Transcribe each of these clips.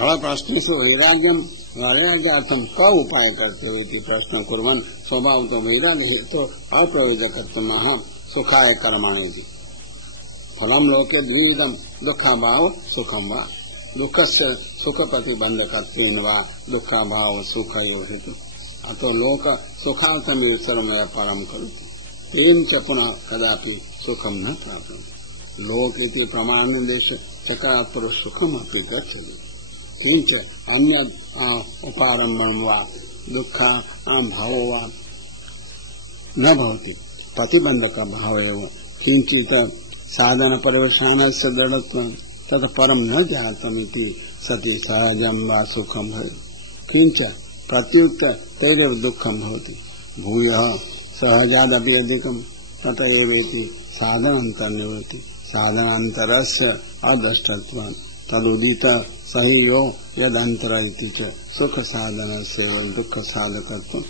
प्रश्नेषु वैराग्यम वैराग्यार्थम क उपाय करते हुए कि प्रश्न कुर्वन् स्वभाव तो वैराग्य तो अप्रयोजकत्वम् सुखाय कर्माणि फलम लोके द्विविधम दुःखाभाव सुखम वा दुःखस्य सुख प्रतिबंधकत्वेन वा दुःखाभाव सुखयोः हेतु अतो लोक सुखार्थम सर्वमय परम करोति तेन च पुनः कदापि सुखम न प्राप्नोति लोक इति प्रमाण देश सकारात् पुरुष सुखम अपि गच्छति किंच अन्य उपारम्भं वा दुःखा भावो वा न भवति प्रतिबंधक भाव एव किंचित साधन परिवेशानस्य दृढत्वं तत् परम न जातमिति सति सहजं वा सुखं भवेत् किंच प्रत्युक्त तैरेव दुःखं भवति भूयः सहजादपि अधिकं तत एवेति साधनान्तर्निवृत्ति साधनान्तरस्य अदृष्टत्वात् तदुदित सहि यो यदंतर इति च सुख साधनस्य दुःख साधकत्वं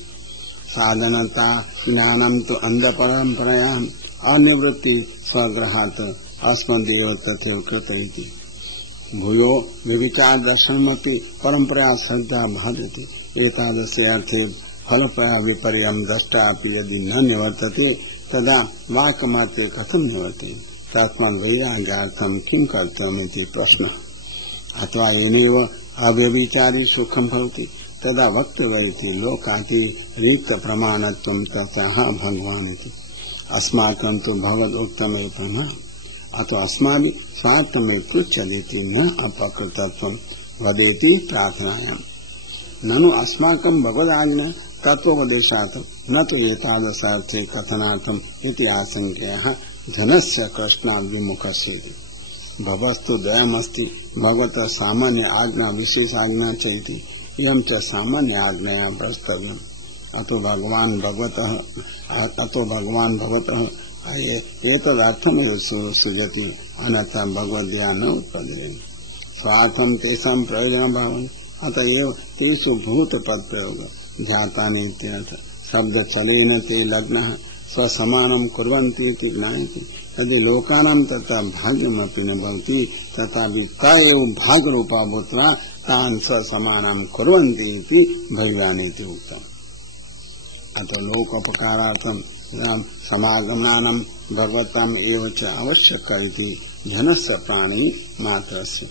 साधनता ज्ञानं तु अंध परंपरायाम् अनिवृत्ति स्वग्रहात् अस्मदेव तथैव कृत इति भूयो विविचार दर्शनमपि परंपरा श्रद्धा भाति एतादृशे अर्थे फलप्रया विपर्यं द्रष्टापि यदि न निवर्तते तदा वाक्यमात्रे कथं निवर्तते तस्मात् वैराग्यार्थं किं कर्तव्यमिति प्रश्नः अथवा येनैव अव्यभिचारी सुखं भवति तदा वक्तव्यमिति लोकाति रिक्त प्रमाणत्वं तस्याः भगवान् इति अस्माकं तु भगवदुक्तमेव प्रमाणम् अतो अस्माभिः स्वार्थमेव पृच्छतीति न अपकृतत्वं वदेति प्रार्थनायाम् ननु अस्माकं भगवदाज्ञा तत्त्वोपदेशार्थं न तु एतादृशार्थे कथनार्थम् इति आशङ्क्यः धनस्य कृष्णाभिमुखस्य इति भवस्तु द्वयमस्ति भगवतः सामान्य आज्ञा विशेष आज्ञा च इति इयं च सामान्य आज्ञया प्रस्तव्यम् अतो भगवान् भगवतः एतदर्थमेव सृजति अन्यथा भगवद्या न उत्पद्यते स्वार्थं तेषां प्रयोजनं भवति अतः एव तेषु भूतपदप्रयोग जातानि इत्यर्थ शब्दचलेन ते लग्नः स्वसमानं कुर्वन्ति इति ज्ञायते यदि लोकानां तथा भाग्यमपि न भवति तथापि ता एव भागरूपा भूत्वा तान् स्वसमानं कुर्वन्ति इति भगवानिति उक्तम् अतः लोकोपकारार्थं समागमनानं भगवताम् एव च आवश्यकम् इति धनस्य प्राणी मात्रस्य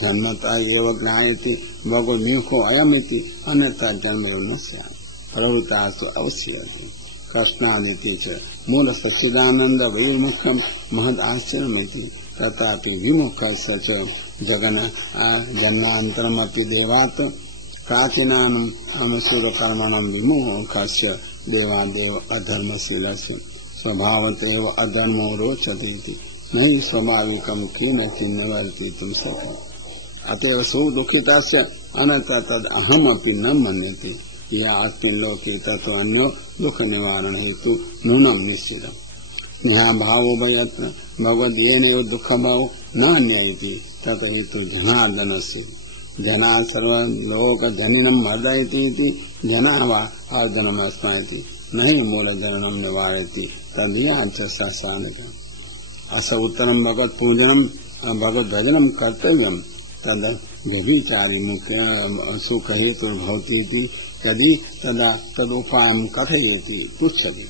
जन्मतः एव ज्ञायते भगवन्मुखो अयमिति अन्यथा जन्मेव न स्यात् प्रवृत्तास्तु अवश्यम् कृष्णादिति च मूल सच्चिदानंद वैर्मुखम महद आश्चर्यमिति तथापि विमुखस्य च जन्मान्तरमपि देवात् प्राचीनानाम् अमसूरकर्मणां विमुखस्य देवादेव अधर्मशीलस्य स्वभावतैव अधर्मो रोचते इति न हि स्वाभाविकं केनचित् निवर्तितुं शक्यते अतएव सुदुःखितस्य अन्यथा तद् अहमपि न मन्यते या अस्मिन् लोके ततो अन्यो दुःख निवारण हेतु नूनं निश्चितम् यहाँ भावो भयत्र भगवद्येनैव दुःखभावो न अन्यैति तत हेतु जनार्दनस्य जना सर्वलोकजनिनं मर्दयति इति जना वा अर्दनम् अस्माति न हि मूलजननं निवारयति तदीया च सासानकम् अस उत्तरं भगवत्पूजनं भगवद्भजनं कर्तव्यं तद व्यभिचारी सुख हेतुर्भवति यदि तदा तदुपायं कथयति पृच्छति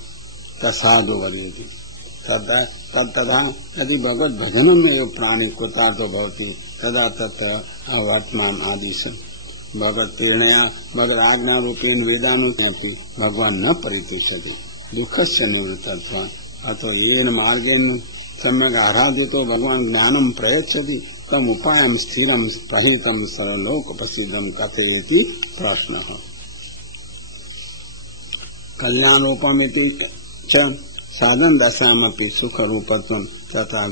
तसाधु वदति तदा यदि भगवद्भजनमेव प्राणी कृतार्थो भवति तदा तत् वर्तमान आदिश भगवत्प्रेरणया भगवदाज्ञारूपेण वेदानुज्ञापि भगवान् न परितिष्ठति दुःखस्य निवृत्तत्वात् अतो येन मार्गेण सम्यक् आराधितो भगवान् ज्ञानं प्रयच्छति तम् उपायं स्थिरं प्रहितं सर्वलोकप्रसिद्धं कथयति प्रश्नः कल्याणोपमिति च साधन दशामपि सुखरूपत्वं तथा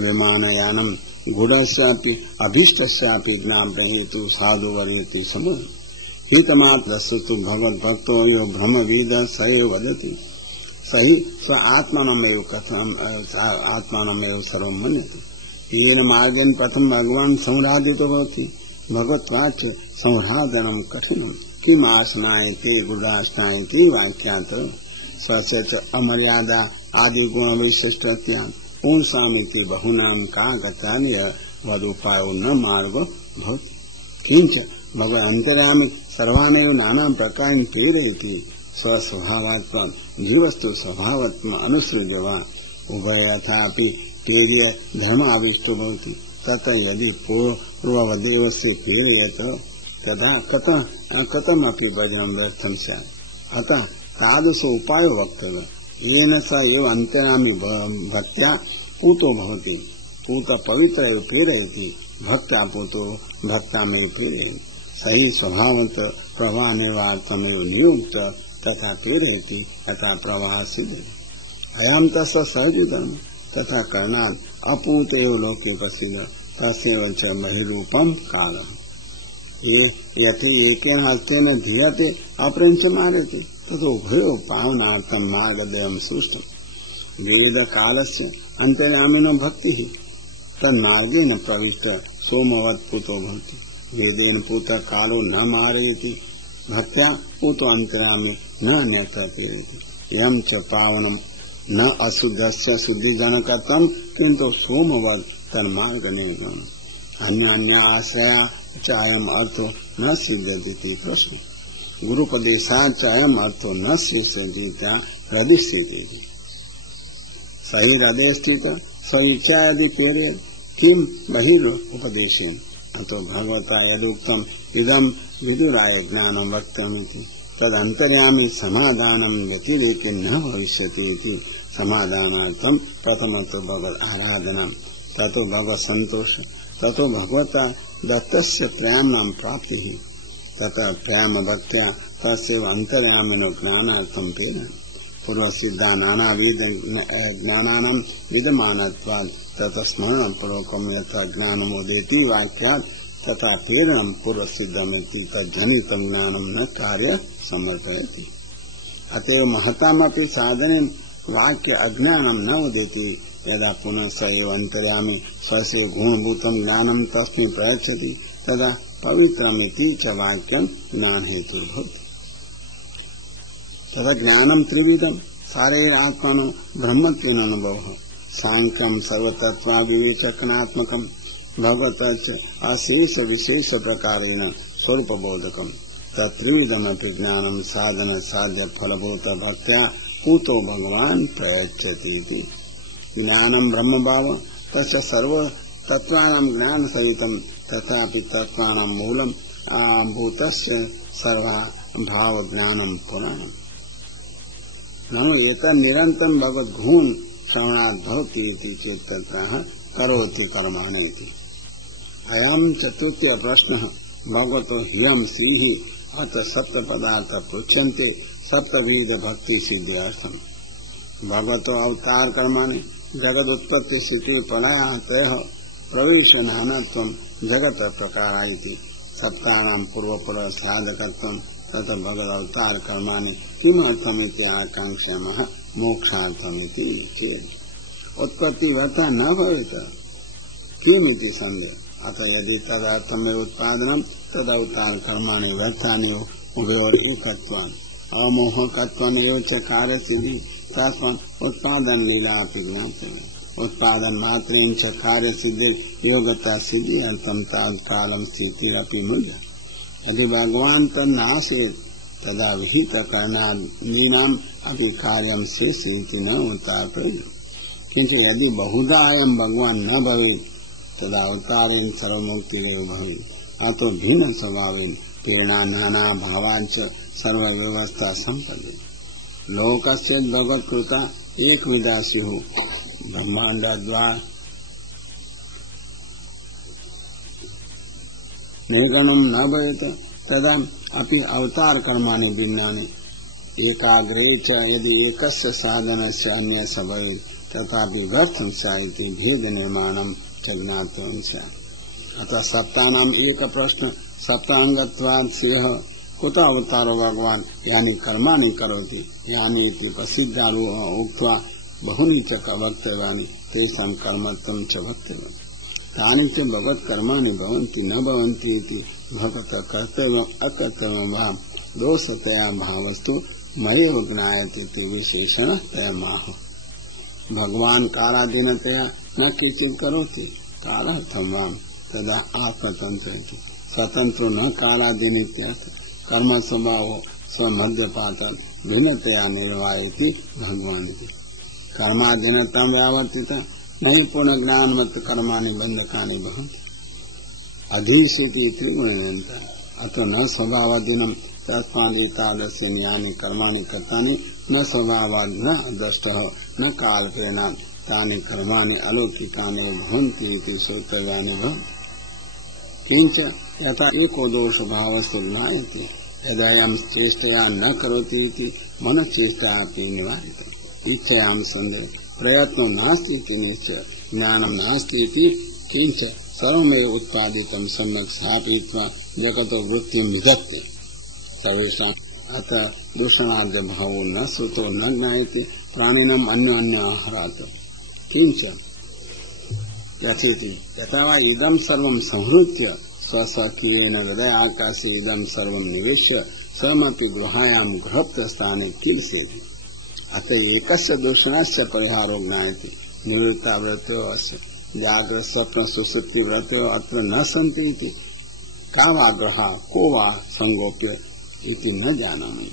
विमानयानं गुणस्यापि अभीष्टस्यापि ज्ञापयतु साधु वर्यति समो हितमात्रस्य तु भगवद्भक्तो यो ब्रह्मविद स एव वदति स हि स्व आत्मानमेव कथम् आत्मानमेव सर्वं मन्यते येन मार्गेण कथं भगवान् संराधितो भवति भगवत्वाच् संराधनं कठिनं किम् आसनायते गुरुदासनायते वाक्यात् सस्य च अमर्यादा आदि गुण विशिष्टत्या पुंसामिति बहुनां का गत्यान्य वदुपायो न मार्गो भवति किंच भगवान अंतर्यामी सर्वानेव नाना प्रकार प्रेरयति स्वस्वभावात्म जीवस्तु स्वभावत्म अनुसृजवा उभयथापि प्रेर्य धर्माविष्टो भवति तत यदि पूर्ववदेव से प्रेरयत तदा कथमपि भजनं व्यर्थं स्यात्। अतः तादृश उपायो वक्तव्य येन स एव अंतर्यामी भक्त्या पूतो भवति पूत पवित्र एव प्रेरयति भक्त्या पूतो भक्ता में प्रेरयति सही स्वभावत प्रवाह निर्वार्थमेव नियुक्त तथा प्रेरयति तथा प्रवाह सिद्धि अयम तस् सहजितम तथा करणात् अपूत एव लोके प्रसिद्ध तस्यैव च बहिरूपम कालम् ये यथि एकेन हस्तेन धीयते अपरेण च मारयति ततो उभयो पावनार्थं मार्गद्वयं सृष्टम् विविध कालस्य अंतर्यामिनो भक्तिः तन्मार्गेण प्रविष्ट सोमवत् पूतो भवति वेदेन पूत कालो न मारयति भक्त्या पूतो अंतर्यामी न अन्यथा प्रेरयति यं च पावनं न अशुद्धस्य शुद्धिजनकत्वं किन्तु सोमवत् तन्मार्गनिर्गमनम् अन्य आश्रया चायम अर्थो न सिद्ध्यति प्रश्न गुरुपदेशात् चायम अर्थो न सिद्ध्यति हृदय सही हृदय स्थित स्वेच्छा यदि प्रेरयेत् किम बहिरुपदेशेन अतो भगवता यदुक्तम् इदं विदुराय ज्ञानं वक्तमिति तदन्तर्यामी समाधानं व्यतिरेके न भविष्यति इति समाधानार्थं प्रथमतो भगवत् आराधनं ततो भगवत् संतोष ततो भगवता दत्तस्य प्रेम्णां प्राप्तिः तथा प्रेम भक्त्या तस्यैव अंतर्यामिनो ज्ञानार्थं प्रेरणा पूर्वसिद्धा नानाविध ज्ञानानां विद्यमानत्वात् ततः स्मरणपूर्वकं यथा ज्ञानमुदेति वाक्यात् तथा प्रेरणं पूर्वसिद्धमिति तज्जनितं ज्ञानं न कार्य समर्थयति अतएव महतामपि साधनेन वाक्य अज्ञानं न उदेति यदा पुनः स एव अंतर्यामी स्वस्य गुणभूतं ज्ञानं तस्मिन् प्रयच्छति तदा पवित्रमिति च वाक्यं ज्ञान हेतुर्भवति तदा ज्ञानं त्रिविधं शारीरात्मनो ब्रह्मत्वेन अनुभवः सांख्यं सर्वतत्त्वाविवेचनात्मकं भगवतः अशेष विशेष प्रकारेण स्वरूपबोधकं तत्त्रिविधमपि ज्ञानं साधन साध्य फलभूत भक्त्या पूतो भगवान् प्रयच्छति इति ज्ञानं ब्रह्मभाव तस्य सर्व तत्त्वानां ज्ञान सहितं तथापि तत्त्वानां मूलं भूतस्य सर्व भाव ज्ञानं पुराणम् ननु एतत् निरन्तरं भगवद् गुण श्रवणात् भवति इति चेत् तत्र करोति कर्माणि इति अयं चतुर्थः प्रश्नः भगवतो ह्यं सिंह अथ सप्तपदार्थ पृच्छन्ते सप्तविध भक्ति सिद्ध्यर्थम् भगवतो अवतार कर्माणि जगद उत्पत्ति स्थिति प्रलयः प्रवेश नानात्वं जगत प्रकारा इति सप्तानां पूर्वपर साधकत्वं तथा भगवद अवतार कर्माणि किमर्थमिति आकांक्षामः मोक्षार्थमिति चेत् उत्पत्ति व्यर्था न भवेत् किमिति संदेह अतः यदि तदर्थमेव उत्पादनं तदवतार कर्माणि व्यर्थानि उभयोरेकत्वान् अमोहकत्वमेव च कार्यसिद्धि तस्मात् उत्पादन लीला अपि ज्ञातव्या उत्पादन मात्रेण च कार्यसिद्धि योगता सिद्धि अर्थं तात्कालं स्थितिरपि मूल्य यदि भगवान् तन्नाशेत् तदा विहित करणादीनाम् अपि कार्यं शेषे इति न उत्तापयेत् किन्तु यदि बहुधा अयं भगवान् न भवेत् तदा अवतारेण सर्वमुक्तिरेव भवेत् अतो भिन्न स्वभावेन प्रेरणा नाना भावांच सर्व व्यवस्था संपद्यते लोकस्य भगवत् कृता एक विधा स्युः ब्रह्माण्डद्वार निर्गुणं न भवेत् तदा अपि अवतार कर्माणि भिन्नानि एकाग्रे च यदि एकस्य साधनस्य अन्यस्य भवेत् तथापि व्यर्थं स्यात् भेद निर्माणं च ज्ञातव्यं स्यात् अतः सप्तानाम् एक प्रश्न सप्तांगत्वात् स्यः कुत अवतारो भगवान् यानि कर्माणि करोति यानि इति प्रसिद्धारो उक्त्वा बहुनि च वक्तव्यानि तेषां कर्मत्वं च वक्तव्यम् तानि च भगवत् कर्माणि भवन्ति न भवन्ति इति भगवतः कर्तव्यम् अकर्तव्यं वा दोषतया भावस्तु मयैव ज्ञायते इति विशेषणतयमाह भगवान् कालाधीनतया न किञ्चित् करोति कालार्थं वा तदा आत्मतन्त्र स्वतंत्र न कालादीन कर्म स्वभाव स्वमध्यपात भिन्नतया निर्वायति भगवान कर्माधीनता व्यावर्तित नहीं पूर्ण ज्ञानवत् कर्माणि बंधकानि भवन्ति अधीशिति त्रिगुणेन अतो न स्वभावाधीनं तस्मादेतादृश्य न्यायानि कर्माणि कर्तानि न स्वभावाद् दष्टः न काल्पेन तानि कर्माणि अलौकिकानि भवन्ति इति श्रोतव्यानि भवन्ति किंच यथा एको दोष भावस्तु ज्ञायते यदयं चेष्टया न करोति इति मनश्चेष्टापि निवार्यते इच्छयां सन्देह प्रयत्नो नास्ति इति निश्चय ज्ञानं नास्ति इति किंच सर्वमेव उत्पादितं सम्यक् स्थापयित्वा जगतो वृत्तिं विधत्ते सर्वेषाम् अतः दूषणाद् भावो न श्रुतो न ज्ञायते प्राणिनम् अन्योन्याहारात् किंच यथेति यथा वा इदं सर्वं संहृत्य स्वस्वकीयेन हृदय आकाशे इदं सर्वं निवेश्य स्वयमपि गृहायां गृहस्थस्थाने कीर्षेति अतः एकस्य दूषणस्य परिहारो ज्ञायते निवृत्तावृत्तयो अस्य जागृत स्वप्न सुषुप्ति वृत्तयो अत्र न सन्ति इति का वा ग्रहा को वा संगोप्य इति न जानामि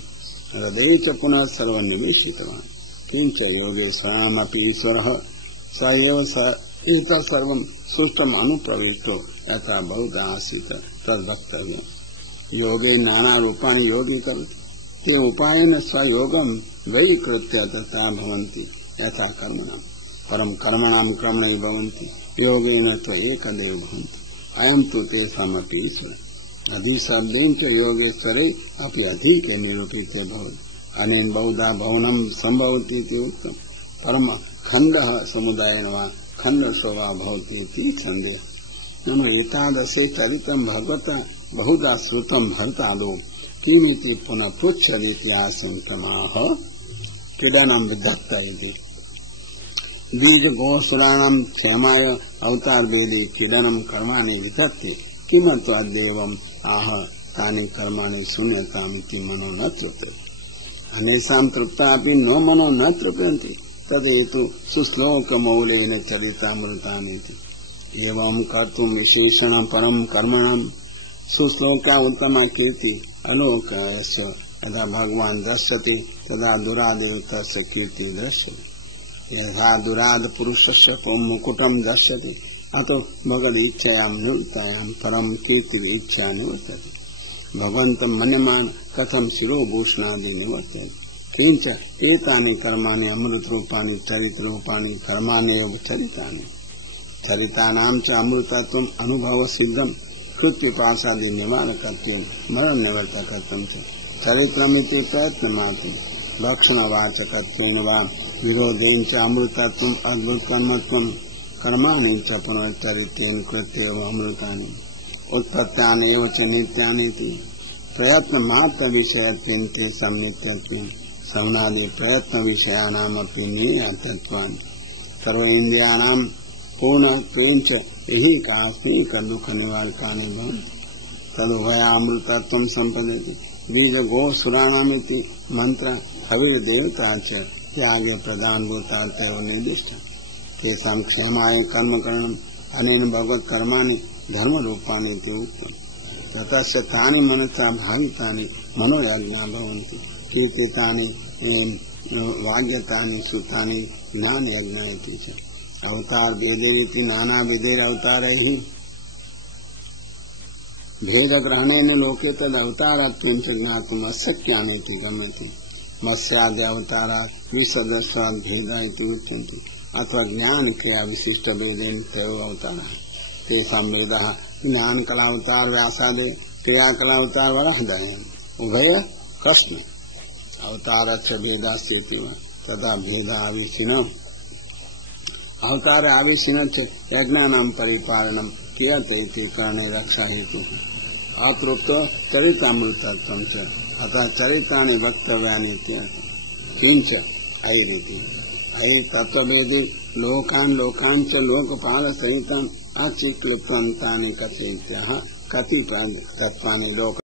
हृदये च पुनः सर्वं निवेशितवान् किंच योगे स्वयमपि ईश्वरः स एव एतत् सर्वं सुष्ठुम् अनुप्रविष्टो यथा बहुधा आसीत् तद्वक्तव्यम् योगे नाना रूपाणि योगी करोति ते उपायेन स्वयोगं वैकृत्य तथा भवन्ति यथा कर्मणां परं कर्मणां क्रमणैः भवन्ति योगेन च एकदेव भवन्ति अयं तु तेषामपि ईश्वरः अधिशब्देन च योगेश्वरे अपि अधिके निरूपिते भवति अनेन बहुधा भवनं सम्भवति इति उक्तम् परम खण्डः समुदायेन वा खण्ड स्वभाव भवति इति सन्देहः नाम एतादृशे चरितं भगवता बहुधा श्रुतं भरतादौ किमिति पुनः पृच्छतीति आशङ्कमाः किदनं विधत्तमिति बीजगोसुराणां क्षेमाय अवतारवेदे किदनं कर्माणि विधत्ते किमत्वाद्येवम् आह तानि कर्माणि शून्यतामिति मनो न तृप्यते अन्येषां तृप्तापि नो मनो न तृप्यन्ते तदेतु सुश्लोकमौलेन चरितामृतानीति एवं कर्तुं विशेषण परम कर्मणां सुश्लोका उत्तमा कीर्ति अलोकस्य यदा भगवान दृश्यते तदा दुरादेवतस्य कीर्ति दृश्यते यथा दुराद पुरुषस्य मुकुटं दृश्यते अतो भगवद इच्छायां निवृत्तायां परम कीर्ति इच्छा निवर्तते भगवन्तं मन्यमान् कथं शिरोभूषणादि निवर्तते किंच एतानि कर्माणि अमृत रूपाणि चरित रूपाणि कर्माणि एव चरितानि चरितानां च अमृतत्वम् अनुभव सिद्धं कृत्पिपासादि निवारकत्वं मरण निवर्तकत्वं च चरित्रमिति प्रयत्नमापि भक्षणवाचकत्वेन वा विरोधेन च अमृतत्वम् अद्भुतकर्मत्वं कर्माणि च पुनश्चरितेन कृत्येव अमृतानि उत्पत्त्यानि एव च नित्यानि इति प्रयत्नमात्र विषयत्वेन तेषां नित्यत्वेन सवनादि प्रयत्न विषयानामपि नियतत्वान् सर्वेन्द्रियाणां पूर्णत्वेन च यही कास्मिक दुःख निवारकानि भवन्ति तदुभयामृतत्वं सम्पद्यते बीजगोसुराणामिति मंत्र हविर्देवता च त्यागे प्रधानभूता तैव निर्दिष्टा तेषां क्षेमाय कर्मकरणम् अनेन भगवत्कर्माणि धर्मरूपाणि इति उक्तम् ततस्य तानि मनसा भावितानि मनोयज्ञा भवन्ति कीर्तितानि वाग्यतानि श्रुतानि ज्ञानयज्ञा इति च अवतार वेदेरिति नाना वेदेर अवतारैः भेदग्रहणेन लोके तद् अवतारत्वं च ज्ञातुम् अशक्यानिति गम्यते मत्स्यादि अवतारात् विसदस्यात् भेदा इति उच्यन्ते अथवा ज्ञान क्रिया विशिष्ट वेदेन तैव अवतारः तेषां वेदः ज्ञानकलावतार व्यासादि क्रियाकलावतार वराहदयः उभय कृष्ण अवतारस्य भेदास्येति वा तदा भेदाविषिणम् अवतार आविषिणस्य यज्ञानां परिपालनं क्रियते इति कारणे रक्षा हेतुः अतृप्त चरितामृतत्वं च अतः चरितानि वक्तव्यानि इत्यर्थः किंच ऐरिति ऐ तत्त्ववेदे लोकान् लोकान् च लोकपाल सहितान् अचिक्लिप्तानि कथयित्याह कति तत्त्वानि लोक